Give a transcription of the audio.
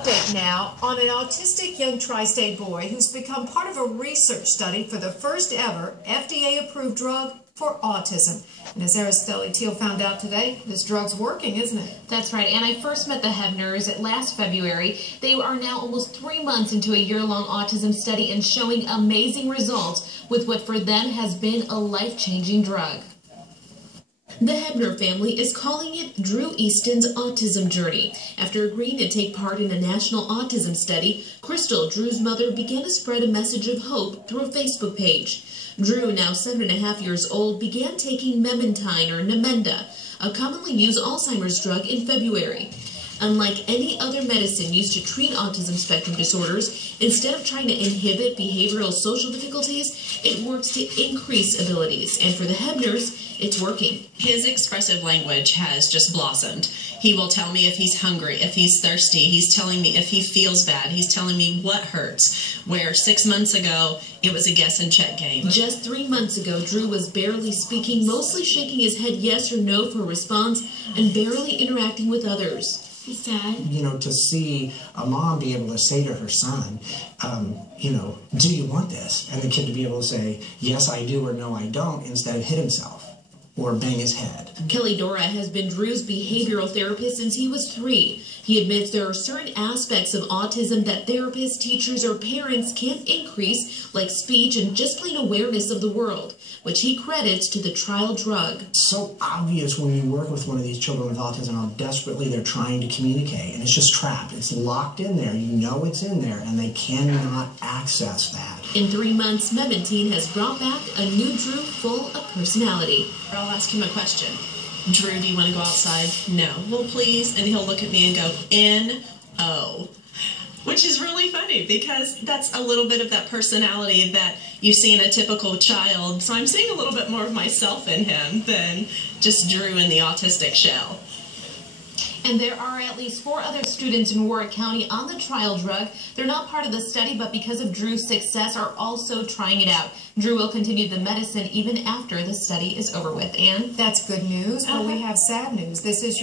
update now on an autistic young tri-state boy who's become part of a research study for the first ever FDA-approved drug for autism. And as Araceli Teal found out today, this drug's working, isn't it? That's right, and I first met the Hebners last February. They are now almost 3 months into a year-long autism study and showing amazing results with what for them has been a life-changing drug. The Hebner family is calling it Drew Easton's autism journey. After agreeing to take part in a national autism study, Crystal, Drew's mother, began to spread a message of hope through a Facebook page. Drew, now 7.5 years old, began taking Memantine or Namenda, a commonly used Alzheimer's drug, in February. Unlike any other medicine used to treat autism spectrum disorders, instead of trying to inhibit behavioral social difficulties, it works to increase abilities. And for the Hebners, it's working. His expressive language has just blossomed. He will tell me if he's hungry, if he's thirsty. He's telling me if he feels bad. He's telling me what hurts. Where 6 months ago, it was a guess and check game. Just 3 months ago, Drew was barely speaking, mostly shaking his head yes or no for a response, and barely interacting with others. He's sad. You know, to see a mom be able to say to her son, you know, do you want this? And the kid to be able to say, yes, I do, or no, I don't, instead of hit himself or bang his head. Kelly Dora has been Drew's behavioral therapist since he was 3. He admits there are certain aspects of autism that therapists, teachers, or parents can't increase, like speech and just plain awareness of the world, which he credits to the trial drug. It's so obvious when you work with one of these children with autism how desperately they're trying to communicate, and it's just trapped. It's locked in there. You know it's in there, and they cannot access that. In 3 months, Memantine has brought back a new Drew full of personality. I'll ask him a question. Drew, do you want to go outside? No. Well, please. And he'll look at me and go, N-O. Which is really funny because that's a little bit of that personality that you see in a typical child. So I'm seeing a little bit more of myself in him than just Drew in the autistic shell. And there are at least 4 other students in Warwick County on the trial drug. They're not part of the study, but because of Drew's success, are also trying it out. Drew will continue the medicine even after the study is over with. And that's good news, but we have sad news. This is